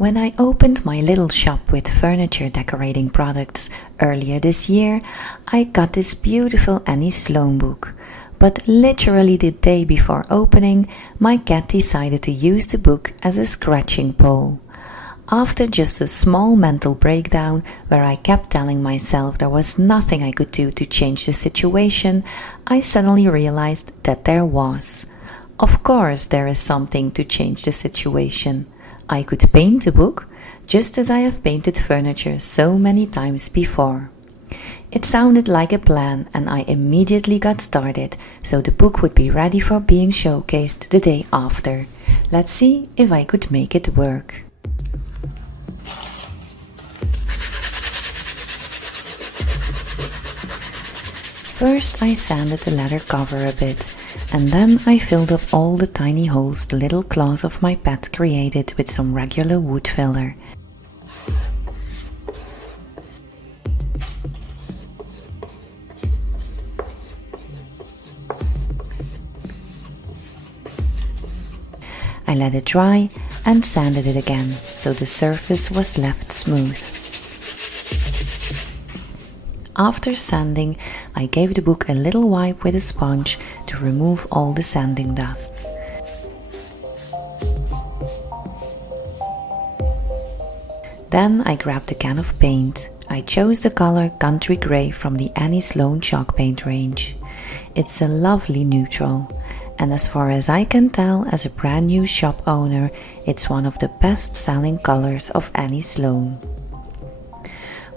When I opened my little shop with furniture decorating products earlier this year, I got this beautiful Annie Sloan book. But literally the day before opening, my cat decided to use the book as a scratching pole. After just a small mental breakdown where I kept telling myself there was nothing I could do to change the situation, I suddenly realized that there was. Of course there is something to change the situation. I could paint the book, just as I have painted furniture so many times before. It sounded like a plan and I immediately got started, so the book would be ready for being showcased the day after. Let's see if I could make it work. First I sanded the leather cover a bit, and then I filled up all the tiny holes the little claws of my pet created with some regular wood filler. I let it dry and sanded it again, so the surface was left smooth. After sanding, I gave the book a little wipe with a sponge to remove all the sanding dust. Then I grabbed a can of paint. I chose the color Country Grey from the Annie Sloan chalk paint range. It's a lovely neutral, and as far as I can tell, as a brand new shop owner, it's one of the best selling colors of Annie Sloan.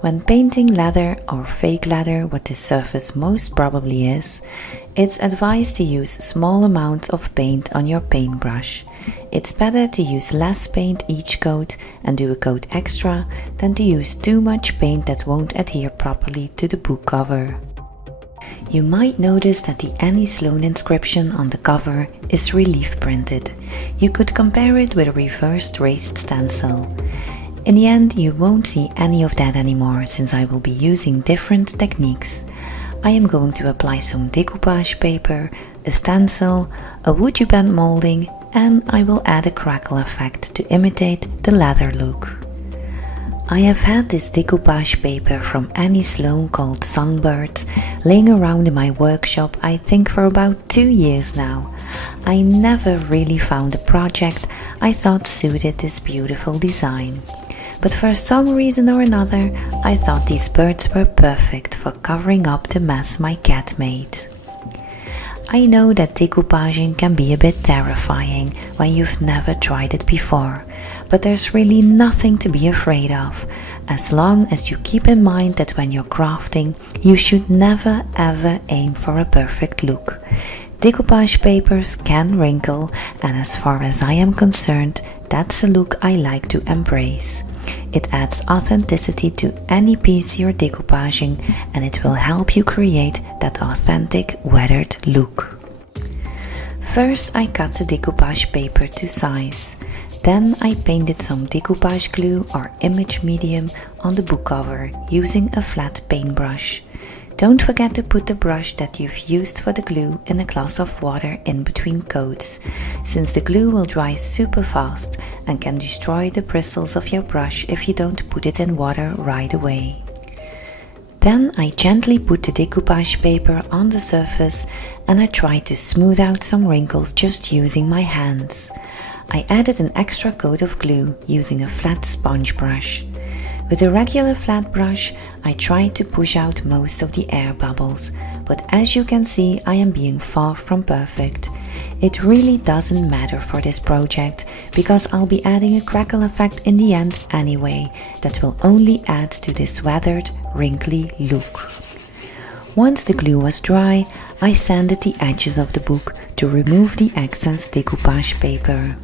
When painting leather or fake leather, what this surface most probably is, it's advised to use small amounts of paint on your paintbrush. It's better to use less paint each coat and do a coat extra than to use too much paint that won't adhere properly to the book cover. You might notice that the Annie Sloan inscription on the cover is relief printed. You could compare it with a reversed raised stencil. In the end, you won't see any of that anymore since I will be using different techniques. I am going to apply some decoupage paper, a stencil, a WoodUbend moulding, and I will add a crackle effect to imitate the leather look. I have had this decoupage paper from Annie Sloan called Songbirds laying around in my workshop I think for about 2 years now. I never really found a project I thought suited this beautiful design. But for some reason or another, I thought these birds were perfect for covering up the mess my cat made. I know that decoupaging can be a bit terrifying when you've never tried it before, but there's really nothing to be afraid of, as long as you keep in mind that when you're crafting, you should never ever aim for a perfect look. Decoupage papers can wrinkle, and as far as I am concerned, that's a look I like to embrace. It adds authenticity to any piece you're decoupaging, and it will help you create that authentic weathered look. First I cut the decoupage paper to size. Then I painted some decoupage glue or image medium on the book cover using a flat paintbrush. Don't forget to put the brush that you've used for the glue in a glass of water in between coats, since the glue will dry super fast and can destroy the bristles of your brush if you don't put it in water right away. Then I gently put the decoupage paper on the surface and I tried to smooth out some wrinkles just using my hands. I added an extra coat of glue using a flat sponge brush. With a regular flat brush, I tried to push out most of the air bubbles, but as you can see, I am being far from perfect. It really doesn't matter for this project, because I'll be adding a crackle effect in the end anyway, that will only add to this weathered, wrinkly look. Once the glue was dry, I sanded the edges of the book to remove the excess decoupage paper.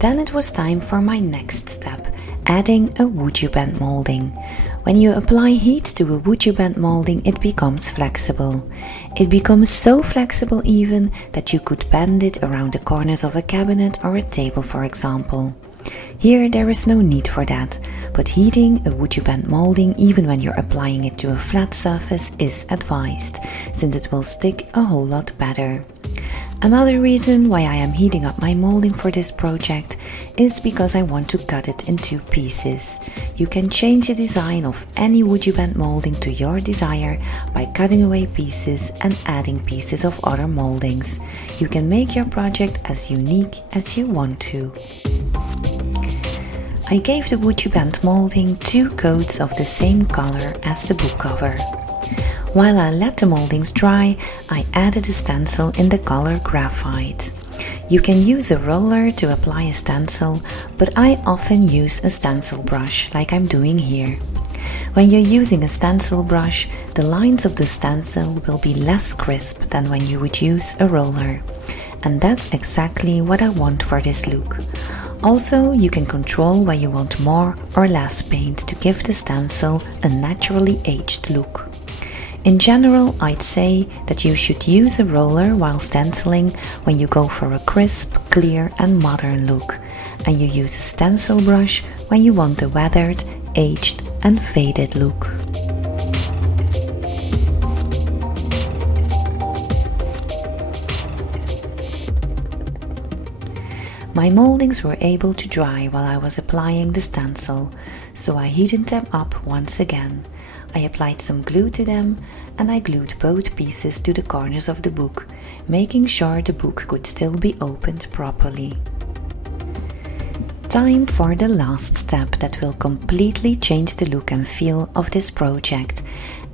Then it was time for my next step, adding a WoodUbend moulding. When you apply heat to a WoodUbend moulding, it becomes flexible. It becomes so flexible even that you could bend it around the corners of a cabinet or a table, for example. Here there is no need for that, but heating a WoodUbend moulding even when you're applying it to a flat surface is advised, since it will stick a whole lot better. Another reason why I am heating up my molding for this project is because I want to cut it in 2 pieces. You can change the design of any WoodUbend molding to your desire by cutting away pieces and adding pieces of other moldings. You can make your project as unique as you want to. I gave the WoodUbend molding 2 coats of the same color as the book cover. While I let the moldings dry, I added a stencil in the color graphite. You can use a roller to apply a stencil, but I often use a stencil brush like I'm doing here. When you're using a stencil brush, the lines of the stencil will be less crisp than when you would use a roller. And that's exactly what I want for this look. Also, you can control where you want more or less paint to give the stencil a naturally aged look. In general, I'd say that you should use a roller while stenciling when you go for a crisp, clear and modern look, and you use a stencil brush when you want a weathered, aged and faded look. My moldings were able to dry while I was applying the stencil, so I heated them up once again. I applied some glue to them and I glued both pieces to the corners of the book, making sure the book could still be opened properly. Time for the last step that will completely change the look and feel of this project,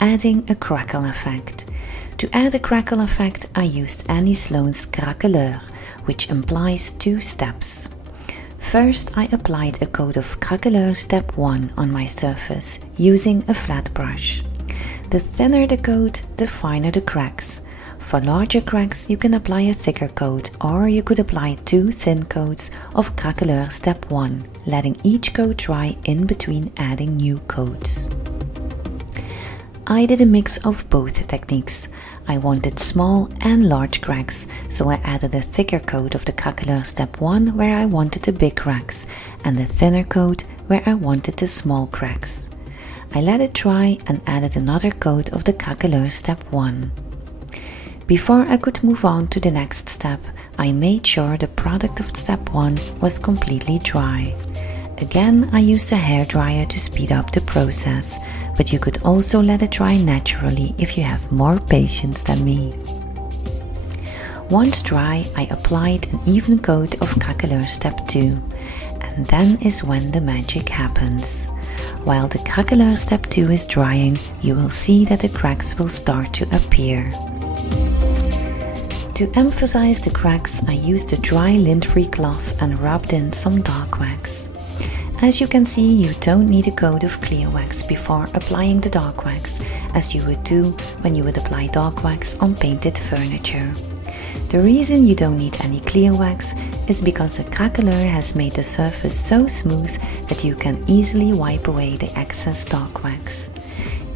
adding a crackle effect. To add a crackle effect, I used Sloan's Craqueleur, which implies 2 steps. First, I applied a coat of Craqueleur step 1 on my surface using a flat brush. The thinner the coat, the finer the cracks. For larger cracks, you can apply a thicker coat, or you could apply 2 thin coats of Craqueleur step 1, letting each coat dry in between adding new coats. I did a mix of both techniques. I wanted small and large cracks, so I added a thicker coat of the Craqueleur step 1 where I wanted the big cracks, and a thinner coat where I wanted the small cracks. I let it dry and added another coat of the Craqueleur step 1. Before I could move on to the next step, I made sure the product of step 1 was completely dry. Again, I used a hairdryer to speed up the process, but you could also let it dry naturally if you have more patience than me. Once dry, I applied an even coat of Craqueleur step 2, and then is when the magic happens. While the Craqueleur step 2 is drying, you will see that the cracks will start to appear. To emphasize the cracks, I used a dry lint-free cloth and rubbed in some dark wax. As you can see, you don't need a coat of clear wax before applying the dark wax, as you would do when you would apply dark wax on painted furniture. The reason you don't need any clear wax is because the Craqueleur has made the surface so smooth that you can easily wipe away the excess dark wax.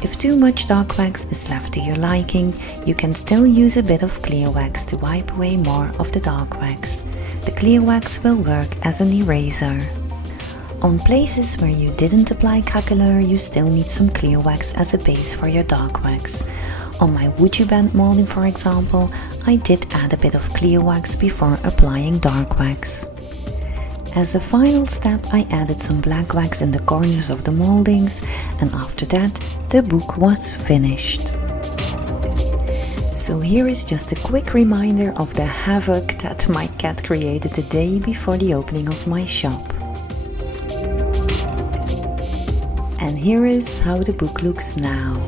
If too much dark wax is left to your liking, you can still use a bit of clear wax to wipe away more of the dark wax. The clear wax will work as an eraser. On places where you didn't apply Craqueleur, you still need some clear wax as a base for your dark wax. On my WoodUbend molding, for example, I did add a bit of clear wax before applying dark wax. As a final step, I added some black wax in the corners of the moldings, and after that, the book was finished. So here is just a quick reminder of the havoc that my cat created the day before the opening of my shop. And here is how the book looks now.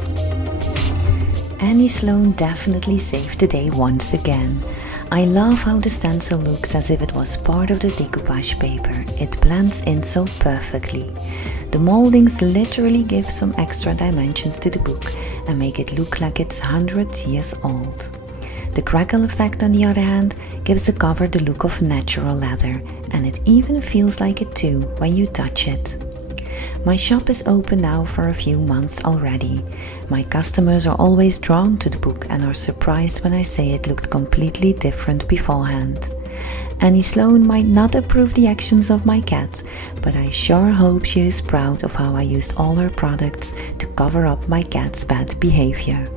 Sloan definitely saved the day once again. I love how the stencil looks as if it was part of the decoupage paper. It blends in so perfectly. The moldings literally give some extra dimensions to the book and make it look like it's hundreds years old. The crackle effect, on the other hand, gives the cover the look of natural leather, and it even feels like it too when you touch it. My shop is open now for a few months already. My customers are always drawn to the book and are surprised when I say it looked completely different beforehand. Sloan might not approve the actions of my cat, but I sure hope she is proud of how I used all her products to cover up my cat's bad behavior.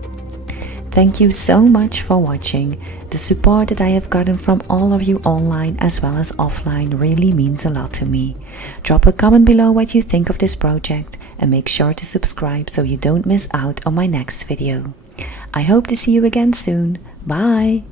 Thank you so much for watching. The support that I have gotten from all of you online as well as offline really means a lot to me. Drop a comment below what you think of this project and make sure to subscribe so you don't miss out on my next video. I hope to see you again soon. Bye!